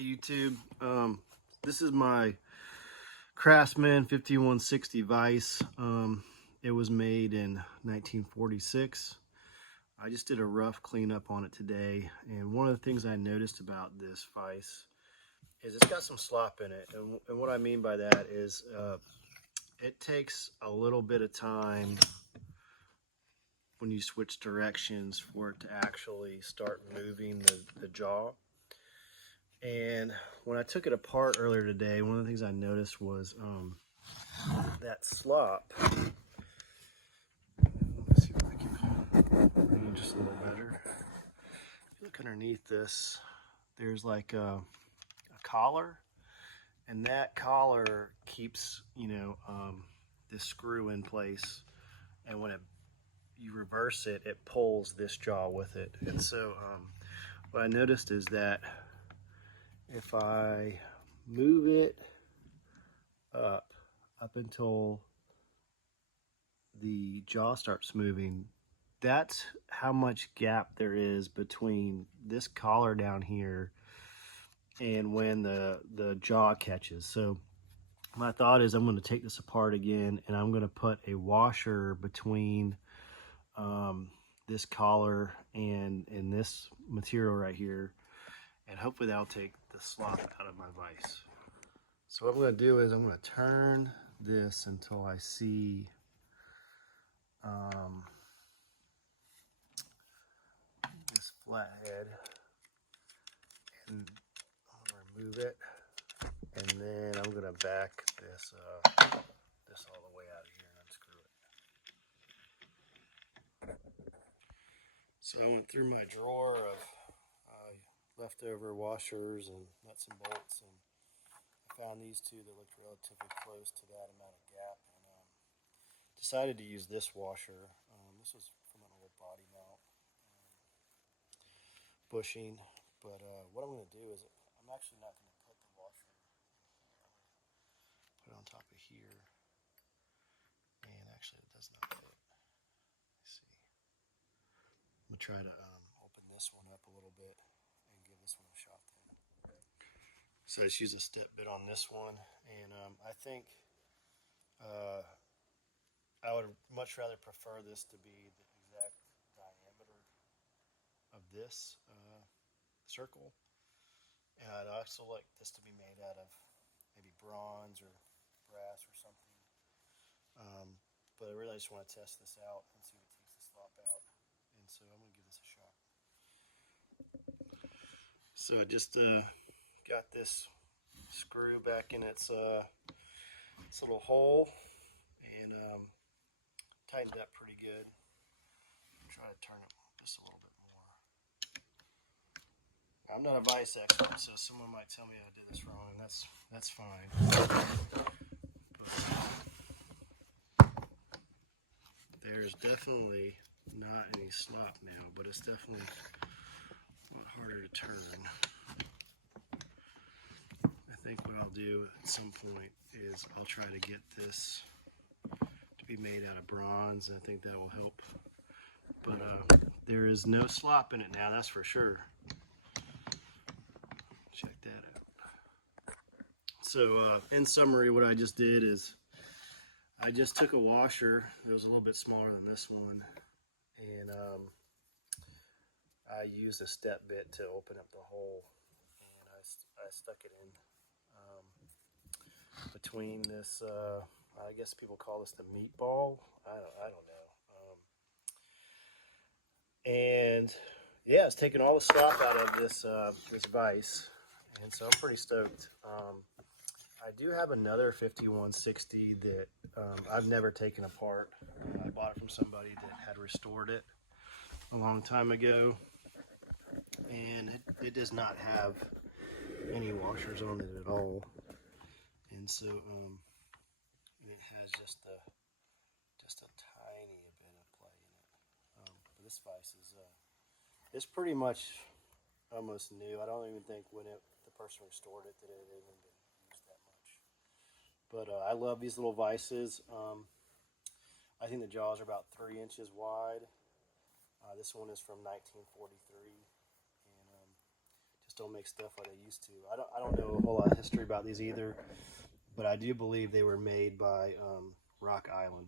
Hey YouTube, this is my Craftsman 5160 vise. It was made in 1946. I just did a rough cleanup on it today, and one of the things I noticed about this vise is it's got some slop in it, and what I mean by that is it takes a little bit of time when you switch directions for it to actually start moving the jaw. And when I took it apart earlier today, one of the things I noticed was that slop. Let's see if I can bring it just a little better. Look underneath this, there's like a collar, and that collar keeps, this screw in place. And when you reverse it, it pulls this jaw with it. And so what I noticed is that if I move it up until the jaw starts moving, that's how much gap there is between this collar down here and when the jaw catches. So my thought is I'm going to take this apart again, and I'm going to put a washer between this collar and this material right here, and hopefully that'll take the slop out of my vise. So what I'm going to do is I'm going to turn this until I see this flathead, and I'm going to remove it, and then I'm going to back this this all the way out of here and unscrew it. So I went through my drawer of leftover washers and nuts and bolts, and I found these two that looked relatively close to that amount of gap, and decided to use this washer. This was from an old body mount bushing, but what I'm going to do is I'm actually not going to put the washer in here. Put it on top of here, and actually it does not fit. Let's see. I'm going to try to open this one up a little bit and give this one a shot then. So let's use a step bit on this one, and I think I would much rather prefer this to be the exact diameter of this circle, and I'd also like this to be made out of maybe bronze or brass or something, but I really just want to test this out and see if it takes the slop out, and so I'm going to give this a shot. So I just got this screw back in its little hole, and tightened up pretty good. Try to turn it just a little bit more. I'm not a vise expert, so someone might tell me I did this wrong, and that's fine. There's definitely not any slop now, but it's definitely a lot harder to turn. I think what I'll do at some point is I'll try to get this to be made out of bronze. I think that will help. But there is no slop in it now, that's for sure. Check that out. So in summary, what I just did is I just took a washer that was a little bit smaller than this one, and I used a step bit to open up the hole, and I stuck it in between this, I guess people call this the meatball. I don't know. And yeah, it's taking all the slop out of this this vise, and so I'm pretty stoked. I do have another 5160 that I've never taken apart. I bought it from somebody that had restored it a long time ago, and it does not have any washers on it at all, and so it has just a tiny bit of play in it. But this vise is it's pretty much almost new. I don't even think when the person restored it that it had even been used that much. But I love these little vises. I think the jaws are about 3 inches wide. This one is from 1943, and just don't make stuff like they used to. I don't know a whole lot of history about these either, but I do believe they were made by Rock Island.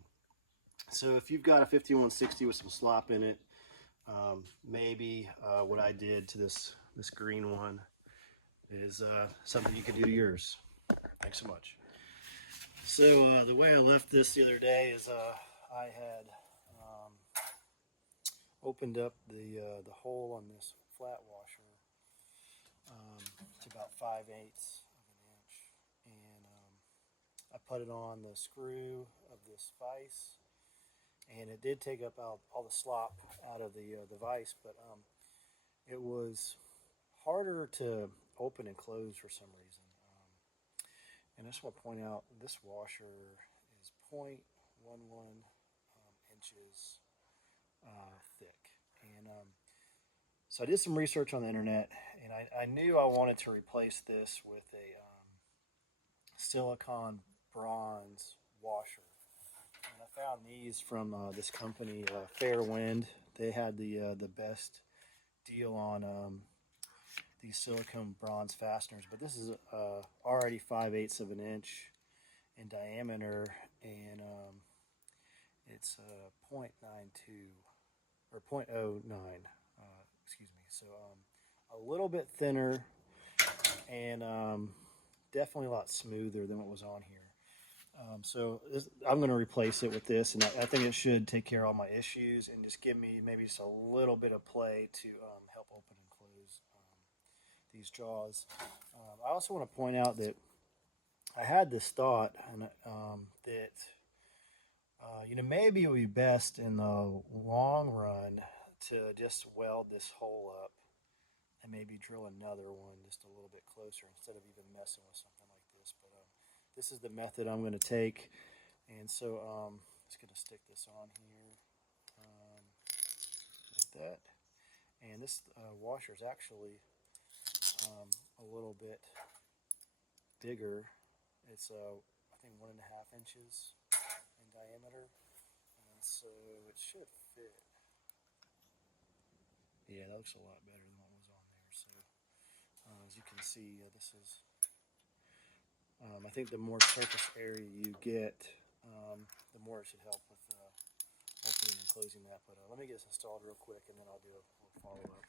So if you've got a 5160 with some slop in it, maybe what I did to this green one is something you could do to yours. Thanks so much. So the way I left this the other day is I had opened up the hole on this flat washer to about 5/8 of an inch, and I put it on the screw of this vise, and it did take up all the slop out of the vise, but it was harder to open and close for some reason. And I just want to point out this washer is 0.11 inches thick. And so I did some research on the internet, and I knew I wanted to replace this with a silicone bronze washer. And I found these from this company, Fairwind. They had the best deal on these silicone bronze fasteners, but this is already 5/8 of an inch in diameter, and it's 0.92 or 0.09, excuse me. So a little bit thinner, and definitely a lot smoother than what was on here. I'm going to replace it with this, and I think it should take care of all my issues and just give me maybe just a little bit of play to help open and close these jaws. I also want to point out that I had this thought, and that maybe it would be best in the long run to just weld this hole up and maybe drill another one just a little bit closer instead of even messing with something like this. But this is the method I'm going to take, and so I'm just going to stick this on here like that. And this washer is actually a little bit bigger. It's I think 1.5 inches in diameter, and so it should fit. Yeah, that looks a lot better than what was on there. So as you can see, this is I think the more surface area you get, the more it should help with opening and closing that. But let me get this installed real quick, and then I'll do a little follow-up.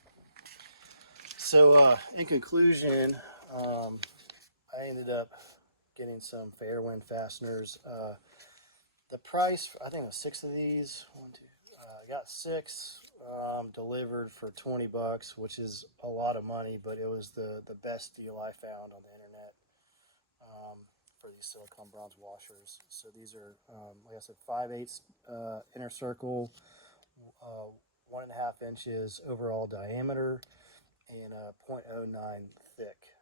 So in conclusion, I ended up getting some Fairwind fasteners. The price, I think it was 6 of these. I got 6 delivered for $20, which is a lot of money, but it was the best deal I found on the internet for these silicone bronze washers. So these are, like I said, 5/8 inner circle, 1.5 inches overall diameter, and 0.09 thick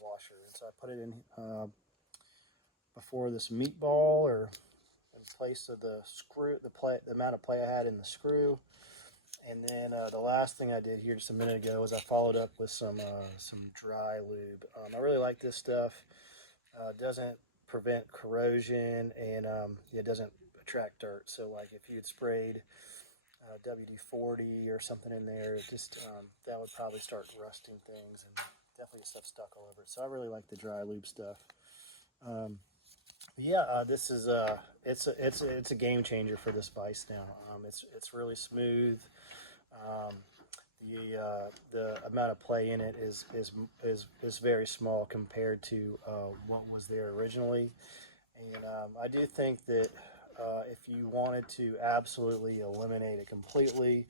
washer. And so I put it in before this meatball, or in place of the screw, the amount of play I had in the screw. And then the last thing I did here just a minute ago was I followed up with some dry lube. I really like this stuff. Doesn't prevent corrosion, and it doesn't attract dirt. So like if you had sprayed WD-40 or something in there, it just that would probably start rusting things and definitely get stuff stuck all over it. So I really like the dry lube stuff. This is it's a game changer for this vise now. It's really smooth. The amount of play in it is very small compared to what was there originally, and I do think that if you wanted to absolutely eliminate it completely,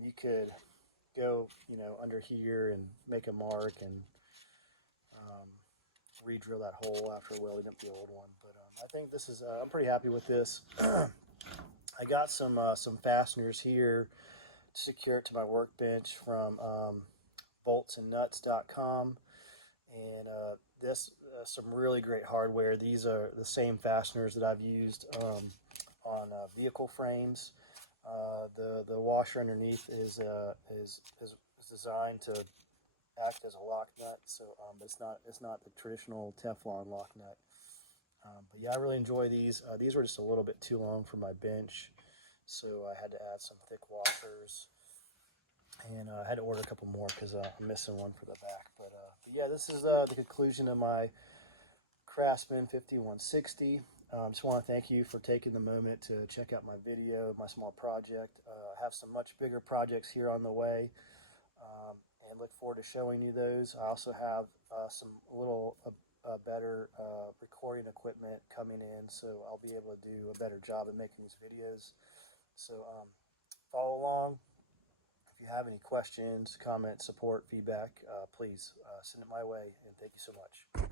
you could go under here and make a mark and re-drill that hole after welding up the old one. But I think this is I'm pretty happy with this. I got some fasteners here to secure it to my workbench from boltsandnuts.com, and this some really great hardware. These are the same fasteners that I've used on vehicle frames. The washer underneath is designed to act as a lock nut, so it's not the traditional Teflon lock nut. But yeah, I really enjoy these. These were just a little bit too long for my bench, so I had to add some thick washers. and I had to order a couple more because I'm missing one for the back. But yeah, this is the conclusion of my Craftsman 5160. Just want to thank you for taking the moment to check out my video, my small project. I have some much bigger projects here on the way, and look forward to showing you those. I also have some little better recording equipment coming in, so I'll be able to do a better job of making these videos. So follow along. If you have any questions, comments, support, feedback, please send it my way, and thank you so much.